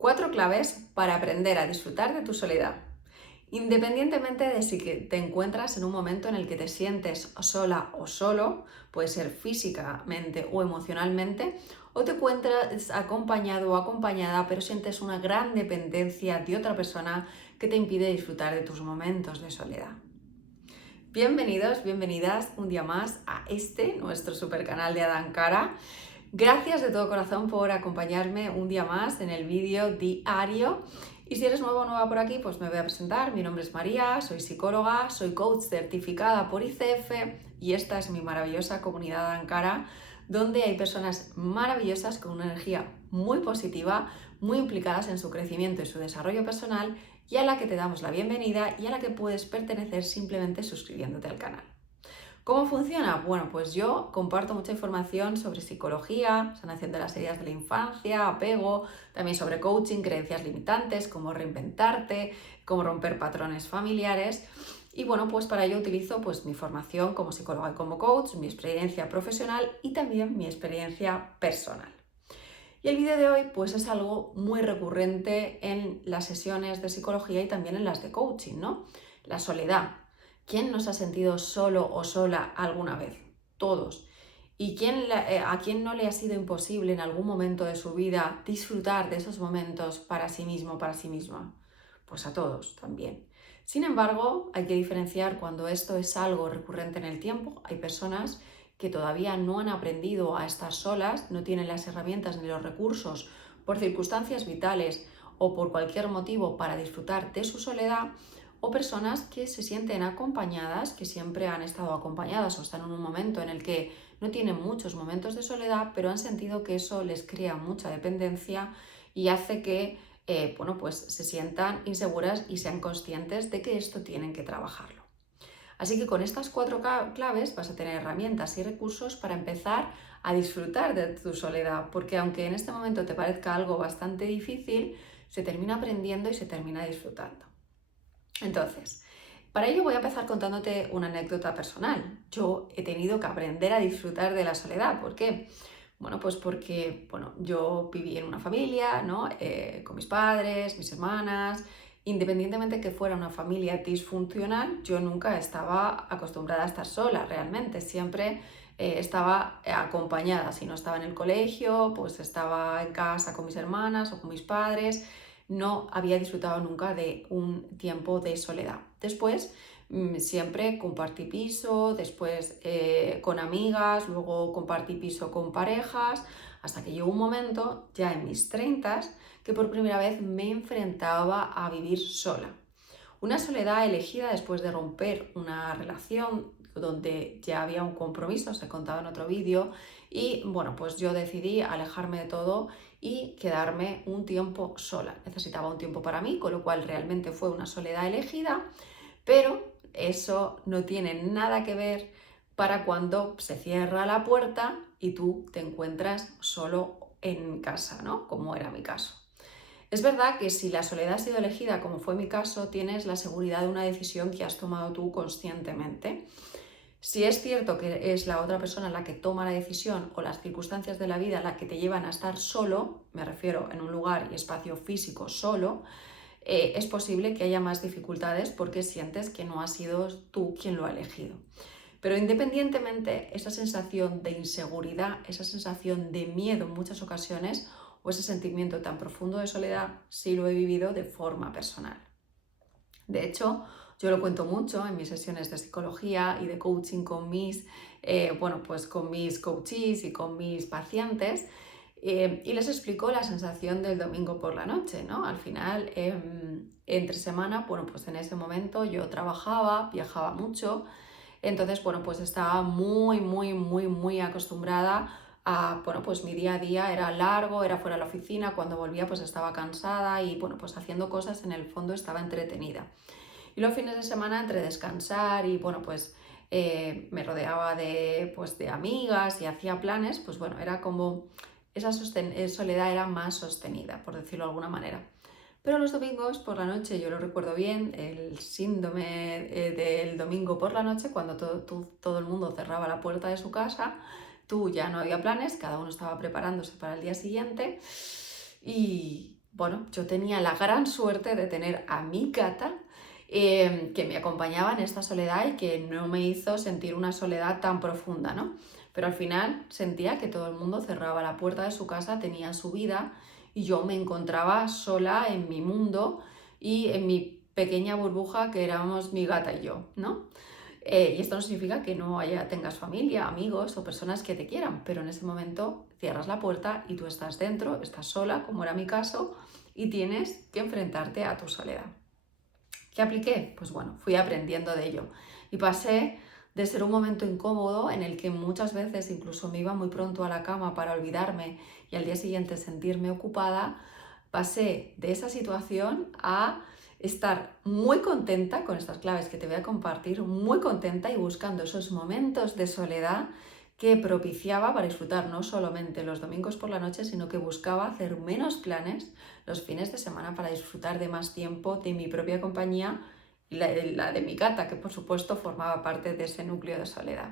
4 claves para aprender a disfrutar de tu soledad. Independientemente de si te encuentras en un momento en el que te sientes sola o solo, puede ser físicamente o emocionalmente, o te encuentras acompañado o acompañada, pero sientes una gran dependencia de otra persona que te impide disfrutar de tus momentos de soledad. Bienvenidos, bienvenidas un día más a nuestro super canal de Adán Cara. Gracias de todo corazón por acompañarme un día más en el vídeo diario. Y si eres nuevo o nueva por aquí, pues me voy a presentar. Mi nombre es María, soy psicóloga, soy coach certificada por ICF y esta es mi maravillosa comunidad Adán Cara, donde hay personas maravillosas con una energía muy positiva, muy implicadas en su crecimiento y su desarrollo personal, y a la que te damos la bienvenida y a la que puedes pertenecer simplemente suscribiéndote al canal. ¿Cómo funciona? Bueno, pues yo comparto mucha información sobre psicología, sanación de las heridas de la infancia, apego, también sobre coaching, creencias limitantes, cómo reinventarte, cómo romper patrones familiares. Y bueno, pues para ello utilizo pues mi formación como psicóloga y como coach, mi experiencia profesional y también mi experiencia personal. Y el vídeo de hoy pues es algo muy recurrente en las sesiones de psicología y también en las de coaching, ¿no? La soledad. ¿Quién nos ha sentido solo o sola alguna vez? Todos. ¿Y a quién no le ha sido imposible en algún momento de su vida disfrutar de esos momentos para sí mismo, para sí misma? Pues a todos también. Sin embargo, hay que diferenciar cuando esto es algo recurrente en el tiempo. Hay personas que todavía no han aprendido a estar solas, no tienen las herramientas ni los recursos por circunstancias vitales o por cualquier motivo para disfrutar de su soledad, o personas que se sienten acompañadas, que siempre han estado acompañadas o están en un momento en el que no tienen muchos momentos de soledad, pero han sentido que eso les crea mucha dependencia y hace que pues se sientan inseguras y sean conscientes de que esto tienen que trabajarlo. Así que con estas 4 claves vas a tener herramientas y recursos para empezar a disfrutar de tu soledad, porque aunque en este momento te parezca algo bastante difícil, se termina aprendiendo y se termina disfrutando. Entonces, para ello voy a empezar contándote una anécdota personal. Yo he tenido que aprender a disfrutar de la soledad. ¿Por qué? Bueno, pues porque yo viví en una familia, ¿no? Con mis padres, mis hermanas. Independientemente que fuera una familia disfuncional, yo nunca estaba acostumbrada a estar sola realmente. Siempre estaba acompañada. Si no estaba en el colegio, pues estaba en casa con mis hermanas o con mis padres. No había disfrutado nunca de un tiempo de soledad. Después siempre compartí piso, después con amigas, luego compartí piso con parejas, hasta que llegó un momento, ya en mis 30, que por primera vez me enfrentaba a vivir sola. Una soledad elegida después de romper una relación donde ya había un compromiso, os he contado en otro vídeo, y bueno, pues yo decidí alejarme de todo y quedarme un tiempo sola. Necesitaba un tiempo para mí, con lo cual realmente fue una soledad elegida, pero eso no tiene nada que ver para cuando se cierra la puerta y tú te encuentras solo en casa, ¿no? Como era mi caso. Es verdad que si la soledad ha sido elegida, como fue mi caso, tienes la seguridad de una decisión que has tomado tú conscientemente. Si es cierto que es la otra persona la que toma la decisión o las circunstancias de la vida la que te llevan a estar solo, me refiero en un lugar y espacio físico solo, es posible que haya más dificultades porque sientes que no has sido tú quien lo ha elegido. Pero independientemente, esa sensación de inseguridad, esa sensación de miedo en muchas ocasiones o ese sentimiento tan profundo de soledad, sí lo he vivido de forma personal. De hecho, yo lo cuento mucho en mis sesiones de psicología y de coaching con con mis coaches y con mis pacientes, y les explico la sensación del domingo por la noche, ¿no? Al final, entre semana, pues en ese momento yo trabajaba, viajaba mucho, entonces, pues estaba muy acostumbrada a, pues mi día a día era largo, era fuera de la oficina, cuando volvía pues estaba cansada y, pues haciendo cosas en el fondo estaba entretenida. Y los fines de semana, entre descansar y, me rodeaba de amigas y hacía planes, era como esa soledad era más sostenida, por decirlo de alguna manera. Pero los domingos por la noche, yo lo recuerdo bien, el síndrome del domingo por la noche, cuando todo el mundo cerraba la puerta de su casa, tú ya no había planes, cada uno estaba preparándose para el día siguiente Bueno, yo tenía la gran suerte de tener a mi gata que me acompañaba en esta soledad y que no me hizo sentir una soledad tan profunda, ¿no? Pero al final sentía que todo el mundo cerraba la puerta de su casa, tenía su vida y yo me encontraba sola en mi mundo y en mi pequeña burbuja que éramos mi gata y yo, ¿no? Y esto no significa que no tengas familia, amigos o personas que te quieran, pero en ese momento cierras la puerta y tú estás dentro, estás sola, como era mi caso, y tienes que enfrentarte a tu soledad. ¿Qué apliqué? Pues bueno, fui aprendiendo de ello y pasé de ser un momento incómodo en el que muchas veces incluso me iba muy pronto a la cama para olvidarme y al día siguiente sentirme ocupada, pasé de esa situación a estar muy contenta con estas claves que te voy a compartir, muy contenta y buscando esos momentos de soledad que propiciaba para disfrutar no solamente los domingos por la noche, sino que buscaba hacer menos planes los fines de semana para disfrutar de más tiempo de mi propia compañía y la de mi gata, que por supuesto formaba parte de ese núcleo de soledad.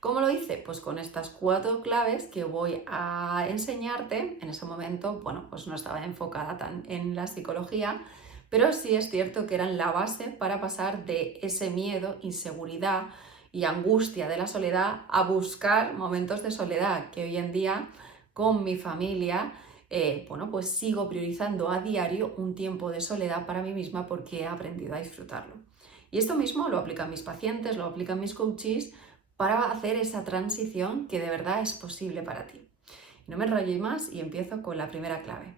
¿Cómo lo hice? Pues con estas 4 claves que voy a enseñarte. En ese momento, bueno, pues no estaba enfocada tan en la psicología, pero sí es cierto que eran la base para pasar de ese miedo, inseguridad y angustia de la soledad a buscar momentos de soledad, que hoy en día con mi familia, bueno, pues sigo priorizando a diario un tiempo de soledad para mí misma porque he aprendido a disfrutarlo. Y esto mismo lo aplican mis pacientes, lo aplican mis coaches para hacer esa transición que de verdad es posible para ti. No me enrollo más y empiezo con la primera clave.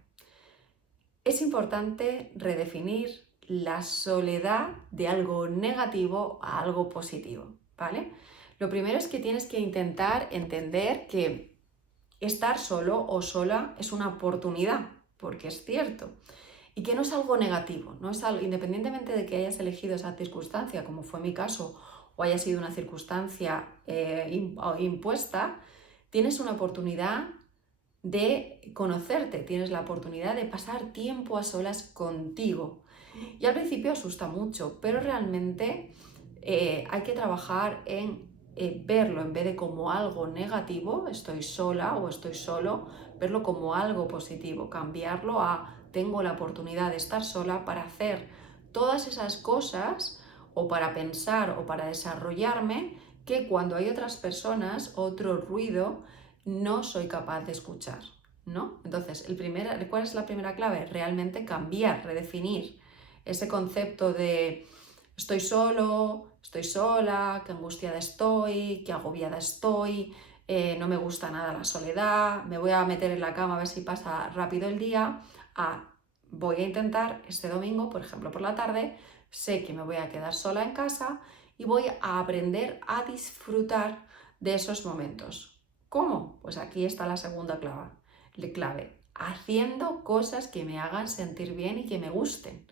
Es importante redefinir la soledad de algo negativo a algo positivo, ¿vale? Lo primero es que tienes que intentar entender que estar solo o sola es una oportunidad, porque es cierto, y que no es algo negativo, no es algo, independientemente de que hayas elegido esa circunstancia, como fue mi caso, o haya sido una circunstancia impuesta, tienes una oportunidad de conocerte, tienes la oportunidad de pasar tiempo a solas contigo. Y al principio asusta mucho, pero realmente hay que trabajar en verlo en vez de como algo negativo, estoy sola o estoy solo, verlo como algo positivo, cambiarlo a tengo la oportunidad de estar sola para hacer todas esas cosas o para pensar o para desarrollarme que cuando hay otras personas, otro ruido, no soy capaz de escuchar, ¿no? Entonces, ¿cuál es la primera clave? Realmente cambiar, redefinir ese concepto de estoy solo, estoy sola, qué angustiada estoy, qué agobiada estoy, no me gusta nada la soledad, me voy a meter en la cama a ver si pasa rápido el día, voy a intentar este domingo, por ejemplo, por la tarde, sé que me voy a quedar sola en casa y voy a aprender a disfrutar de esos momentos. ¿Cómo? Pues aquí está la segunda clave, haciendo cosas que me hagan sentir bien y que me gusten.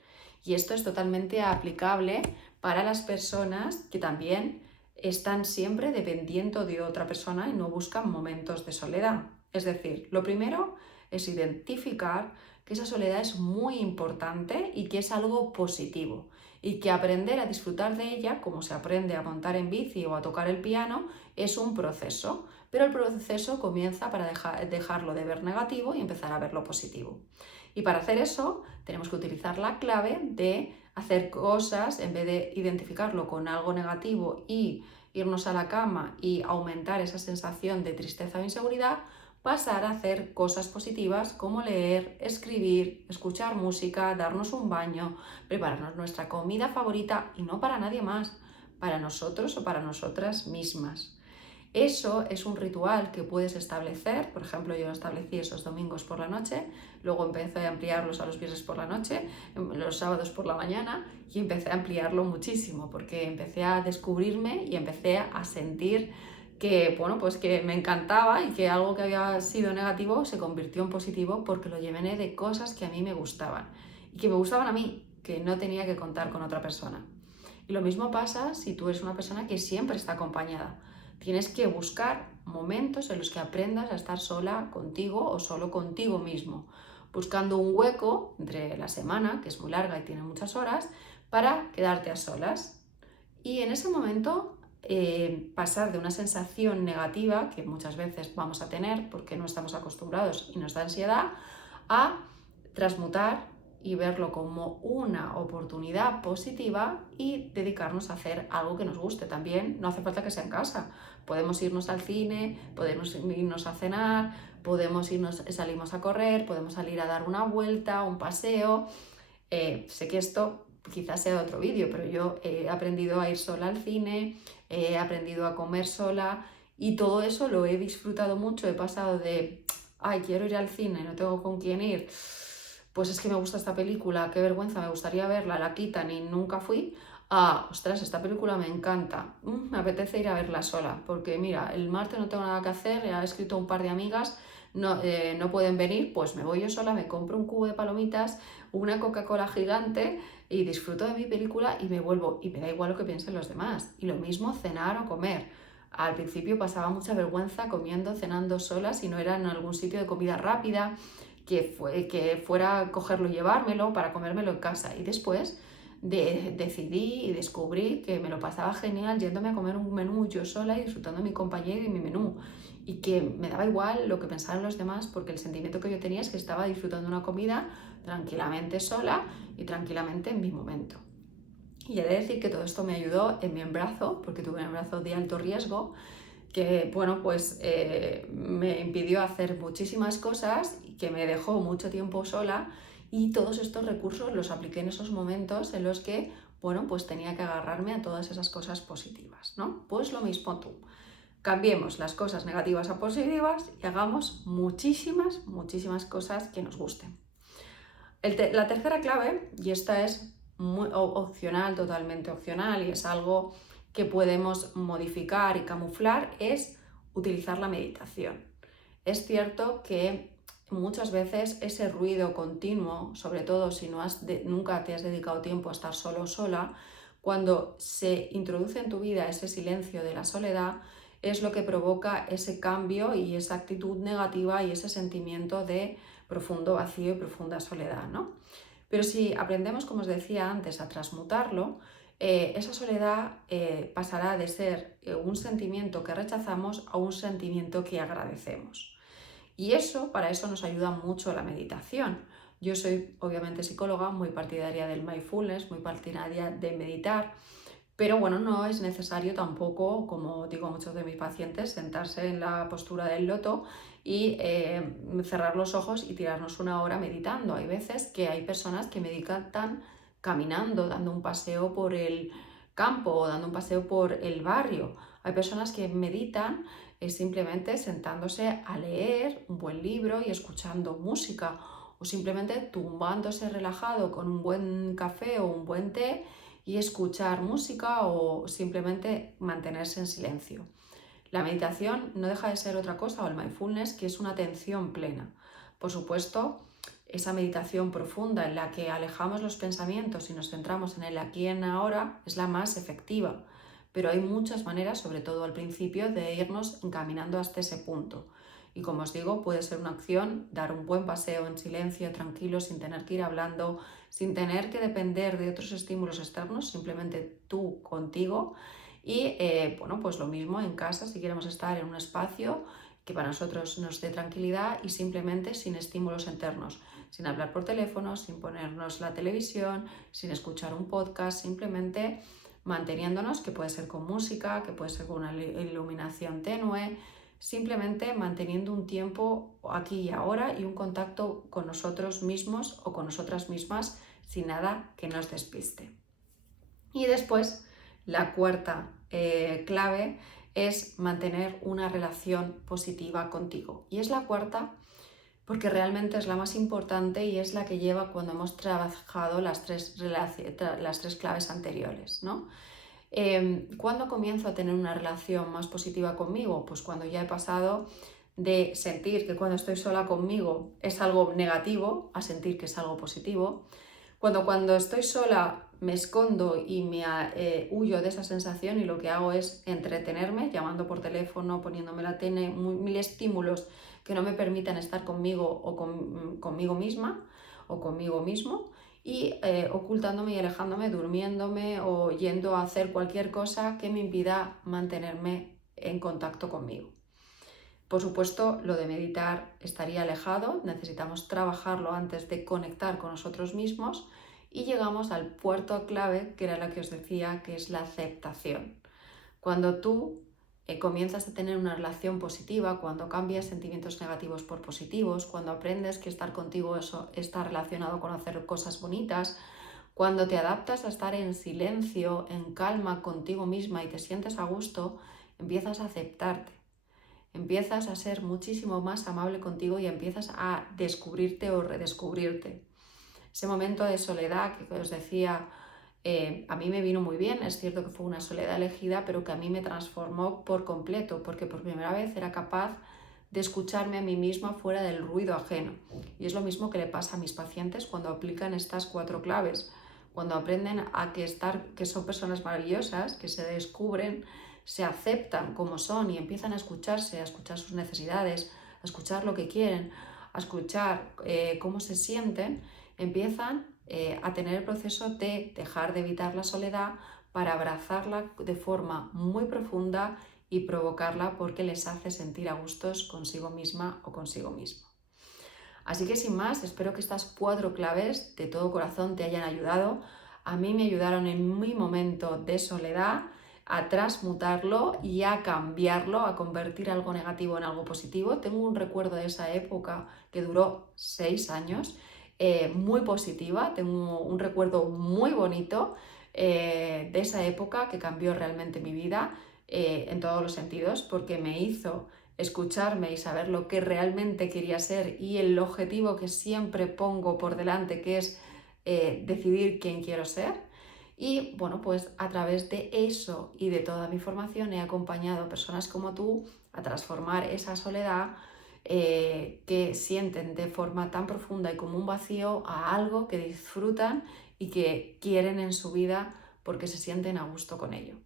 Y esto es totalmente aplicable para las personas que también están siempre dependiendo de otra persona y no buscan momentos de soledad. Es decir, lo primero es identificar que esa soledad es muy importante y que es algo positivo y que aprender a disfrutar de ella, como se aprende a montar en bici o a tocar el piano, es un proceso, pero el proceso comienza para dejarlo de ver negativo y empezar a verlo positivo. Y para hacer eso tenemos que utilizar la clave de hacer cosas, en vez de identificarlo con algo negativo y irnos a la cama y aumentar esa sensación de tristeza o inseguridad, pasar a hacer cosas positivas como leer, escribir, escuchar música, darnos un baño, prepararnos nuestra comida favorita y no para nadie más, para nosotros o para nosotras mismas. Eso es un ritual que puedes establecer, por ejemplo, yo establecí esos domingos por la noche, luego empecé a ampliarlos a los viernes por la noche, los sábados por la mañana y empecé a ampliarlo muchísimo porque empecé a descubrirme y empecé a sentir que, bueno, pues que me encantaba y que algo que había sido negativo se convirtió en positivo porque lo llené de cosas que a mí me gustaban y que me gustaban a mí, que no tenía que contar con otra persona. Y lo mismo pasa si tú eres una persona que siempre está acompañada. Tienes que buscar momentos en los que aprendas a estar sola contigo o solo contigo mismo, buscando un hueco entre la semana, que es muy larga y tiene muchas horas, para quedarte a solas. Y en ese momento pasar de una sensación negativa, que muchas veces vamos a tener porque no estamos acostumbrados y nos da ansiedad, a transmutar y verlo como una oportunidad positiva y dedicarnos a hacer algo que nos guste. También no hace falta que sea en casa. Podemos irnos al cine, podemos irnos a cenar, salimos a correr, podemos salir a dar una vuelta, un paseo. Sé que esto quizás sea otro vídeo, pero yo he aprendido a ir sola al cine, he aprendido a comer sola y todo eso lo he disfrutado mucho. He pasado de, ay, quiero ir al cine, no tengo con quién ir, pues es que me gusta esta película, qué vergüenza, me gustaría verla, la quitan y nunca fui. Ah, ostras, esta película me encanta, me apetece ir a verla sola, porque mira, el martes no tengo nada que hacer, he escrito a un par de amigas, no pueden venir, pues me voy yo sola, me compro un cubo de palomitas, una Coca-Cola gigante y disfruto de mi película y me vuelvo, y me da igual lo que piensen los demás. Y lo mismo cenar o comer. Al principio pasaba mucha vergüenza comiendo, cenando sola, si no era en algún sitio de comida rápida, que fuera a cogerlo y llevármelo para comérmelo en casa. Y después decidí y descubrí que me lo pasaba genial yéndome a comer un menú yo sola y disfrutando de mi compañía y de mi menú. Y que me daba igual lo que pensaban los demás, porque el sentimiento que yo tenía es que estaba disfrutando una comida tranquilamente sola y tranquilamente en mi momento. Y he de decir que todo esto me ayudó en mi embarazo, porque tuve un embarazo de alto riesgo, que bueno, pues me impidió hacer muchísimas cosas y que me dejó mucho tiempo sola, y todos estos recursos los apliqué en esos momentos en los que, bueno, pues tenía que agarrarme a todas esas cosas positivas, ¿no? Pues lo mismo tú. Cambiemos las cosas negativas a positivas y hagamos muchísimas cosas que nos gusten. La tercera clave, y esta es muy opcional, totalmente opcional, y es algo que podemos modificar y camuflar, es utilizar la meditación. Es cierto que muchas veces ese ruido continuo, sobre todo si nunca te has dedicado tiempo a estar solo o sola, cuando se introduce en tu vida ese silencio de la soledad, es lo que provoca ese cambio y esa actitud negativa y ese sentimiento de profundo vacío y profunda soledad, ¿no? Pero si aprendemos, como os decía antes, a transmutarlo, esa soledad pasará de ser un sentimiento que rechazamos a un sentimiento que agradecemos. Y para eso nos ayuda mucho la meditación. Yo soy obviamente psicóloga, muy partidaria del mindfulness, muy partidaria de meditar, pero bueno, no es necesario tampoco, como digo a muchos de mis pacientes, sentarse en la postura del loto y cerrar los ojos y tirarnos una hora meditando. Hay veces que hay personas que meditan caminando, dando un paseo por el campo o dando un paseo por el barrio. Hay personas que meditan simplemente sentándose a leer un buen libro y escuchando música, o simplemente tumbándose relajado con un buen café o un buen té y escuchar música o simplemente mantenerse en silencio. La meditación no deja de ser otra cosa, o el mindfulness, que es una atención plena. Por supuesto, esa meditación profunda en la que alejamos los pensamientos y nos centramos en el aquí y en ahora es la más efectiva, pero hay muchas maneras, sobre todo al principio, de irnos encaminando hasta ese punto. Y como os digo, puede ser una opción dar un buen paseo en silencio, tranquilo, sin tener que ir hablando, sin tener que depender de otros estímulos externos, simplemente tú contigo. Y bueno, pues lo mismo en casa, si queremos estar en un espacio que para nosotros nos dé tranquilidad y simplemente sin estímulos internos, sin hablar por teléfono, sin ponernos la televisión, sin escuchar un podcast, simplemente manteniéndonos, que puede ser con música, que puede ser con una iluminación tenue, simplemente manteniendo un tiempo aquí y ahora y un contacto con nosotros mismos o con nosotras mismas sin nada que nos despiste. Y después, la cuarta clave es mantener una relación positiva contigo. Y es la cuarta porque realmente es la más importante y es la que lleva cuando hemos trabajado las tres claves anteriores, ¿no? ¿Cuándo comienzo a tener una relación más positiva conmigo? Pues cuando ya he pasado de sentir que cuando estoy sola conmigo es algo negativo a sentir que es algo positivo. Cuando estoy sola me escondo y huyo de esa sensación, y lo que hago es entretenerme, llamando por teléfono, poniéndome la tele, mil estímulos que no me permitan estar conmigo o conmigo misma o conmigo mismo, y ocultándome y alejándome, durmiéndome o yendo a hacer cualquier cosa que me impida mantenerme en contacto conmigo. Por supuesto, lo de meditar estaría alejado, necesitamos trabajarlo antes de conectar con nosotros mismos y llegamos al puerto clave, que era lo que os decía, que es la aceptación. Cuando tú comienzas a tener una relación positiva, cuando cambias sentimientos negativos por positivos, cuando aprendes que estar contigo eso está relacionado con hacer cosas bonitas, cuando te adaptas a estar en silencio, en calma contigo misma y te sientes a gusto, empiezas a aceptarte. Empiezas a ser muchísimo más amable contigo y empiezas a descubrirte o redescubrirte. Ese momento de soledad que os decía, a mí me vino muy bien, es cierto que fue una soledad elegida, pero que a mí me transformó por completo, porque por primera vez era capaz de escucharme a mí misma fuera del ruido ajeno. Y es lo mismo que le pasa a mis pacientes cuando aplican estas 4 claves, cuando aprenden a que son personas maravillosas, que se descubren, se aceptan como son y empiezan a escucharse, a escuchar sus necesidades, a escuchar lo que quieren, a escuchar cómo se sienten, empiezan a tener el proceso de dejar de evitar la soledad para abrazarla de forma muy profunda y provocarla porque les hace sentir a gustos consigo misma o consigo mismo. Así que sin más, espero que estas 4 claves de todo corazón te hayan ayudado. A mí me ayudaron en mi momento de soledad a transmutarlo y a cambiarlo, a convertir algo negativo en algo positivo. Tengo un recuerdo de esa época que duró 6 años, muy positiva, tengo un recuerdo muy bonito de esa época que cambió realmente mi vida en todos los sentidos, porque me hizo escucharme y saber lo que realmente quería ser y el objetivo que siempre pongo por delante, que es decidir quién quiero ser. Y bueno, pues a través de eso y de toda mi formación he acompañado a personas como tú a transformar esa soledad que sienten de forma tan profunda y como un vacío a algo que disfrutan y que quieren en su vida porque se sienten a gusto con ello.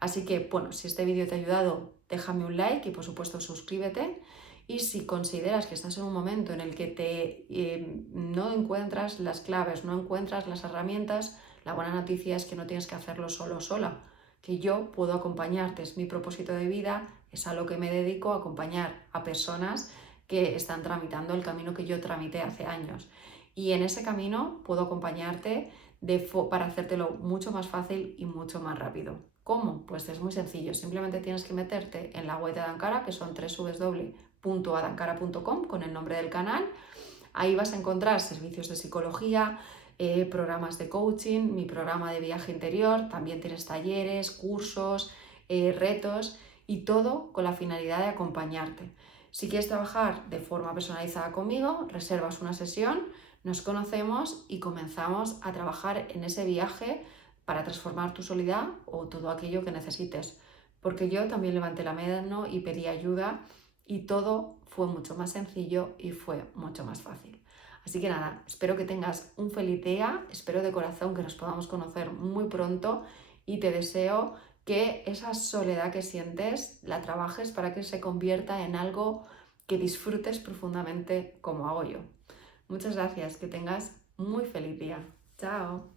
Así que, bueno, si este vídeo te ha ayudado, déjame un like y por supuesto suscríbete. Y si consideras que estás en un momento en el que no encuentras las claves, no encuentras las herramientas, la buena noticia es que no tienes que hacerlo solo o sola, que yo puedo acompañarte, es mi propósito de vida, es a lo que me dedico, a acompañar a personas que están tramitando el camino que yo tramité hace años. Y en ese camino puedo acompañarte para hacértelo mucho más fácil y mucho más rápido. ¿Cómo? Pues es muy sencillo, simplemente tienes que meterte en la web de Adankara, que son www.adankara.com con el nombre del canal. Ahí vas a encontrar servicios de psicología, programas de coaching, mi programa de viaje interior, también tienes talleres, cursos, retos y todo con la finalidad de acompañarte. Si quieres trabajar de forma personalizada conmigo, reservas una sesión, nos conocemos y comenzamos a trabajar en ese viaje para transformar tu soledad o todo aquello que necesites. Porque yo también levanté la mano y pedí ayuda y todo fue mucho más sencillo y fue mucho más fácil. Así que nada, espero que tengas un feliz día, espero de corazón que nos podamos conocer muy pronto y te deseo que esa soledad que sientes la trabajes para que se convierta en algo que disfrutes profundamente como hago yo. Muchas gracias, que tengas muy feliz día. Chao.